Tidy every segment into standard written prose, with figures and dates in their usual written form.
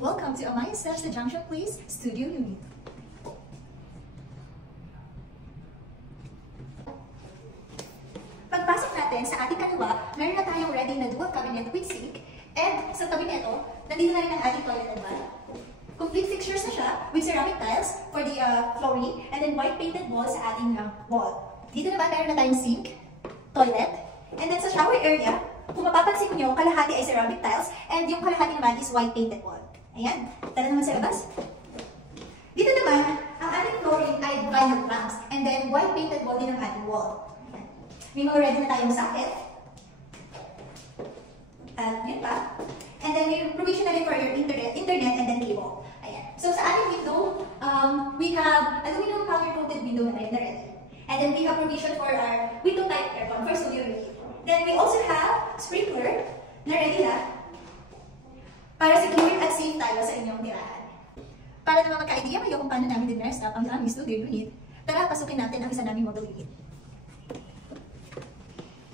Welcome to Amaya Steps the Junction Place Studio Unit. Pagpasok natin sa ating kaliwa, meron na tayong ready na dual cabinet with sink. And sa tabi nito, nandito na rin ang ating toilet and bath. Complete fixtures na siya with ceramic tiles for the flooring and then white painted walls sa ating wall. Dito naman meron na tayong sink, toilet, and then sa shower area, kung mapapansin nyo, kalahati ay ceramic tiles and yung kalahati naman is white painted wall. Ayan, tara naman sa labas. Dito naman, ang ating flooring ay vinyl planks and then white painted wall din ang ating wall. Ayan. May mga ready na tayong socket. At yun pa. And then may provision na rin for your internet and then cable. Ayan. So sa ating window, we have aluminum powder-coated window na rin na ready. And then we have provision for our window type aircon for studio unit. Then we also have sprinkler na ready na para secure at safe tayo sa inyong tirahan. Para naman magka-idea kayo kung paano namin din-rest up ang aming studio unit, tara pasukin natin ang isa naming model unit.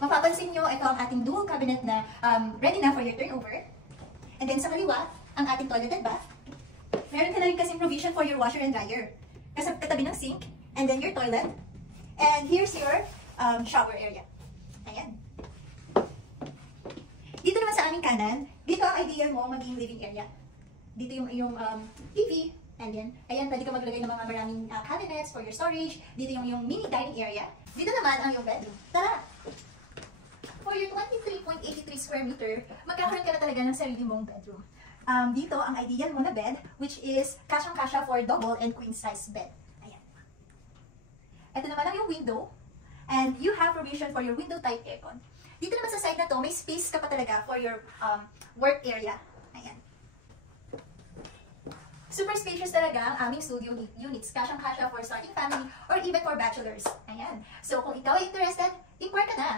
Mapapansin nyo, ito ang ating dual cabinet na ready na for your turnover. And then sa kaliwa, ang ating toilet and bath. Meron ka na rin kasing provision for your washer and dryer. Katabi ng sink, and then your toilet. And here's your shower area. Ayan. Dito naman sa aming kanan, dito ang idea mo maging living area. Dito yung iyong TV, and then, ayan, pwede ka maglagay ng mga maraming cabinets for your storage. Dito yung iyong mini dining area. Dito naman ang iyong bedroom. Tara! For your 23.83 square meter, magkakaroon ka na talaga ng sarili mong bedroom. Dito ang ideal mo na bed, which is kasyang-kasya for double and queen size bed. Ayan. Ito naman ang yung window, and you have provision for your window type aircon. Dito naman sa side na to, may space ka pa talaga for your work area. Ayan. Super spacious talaga ang aming studio units. Kasyang-kasya for starting family or even for bachelors. Ayan. So kung ikaw ay interested, inquire ka na.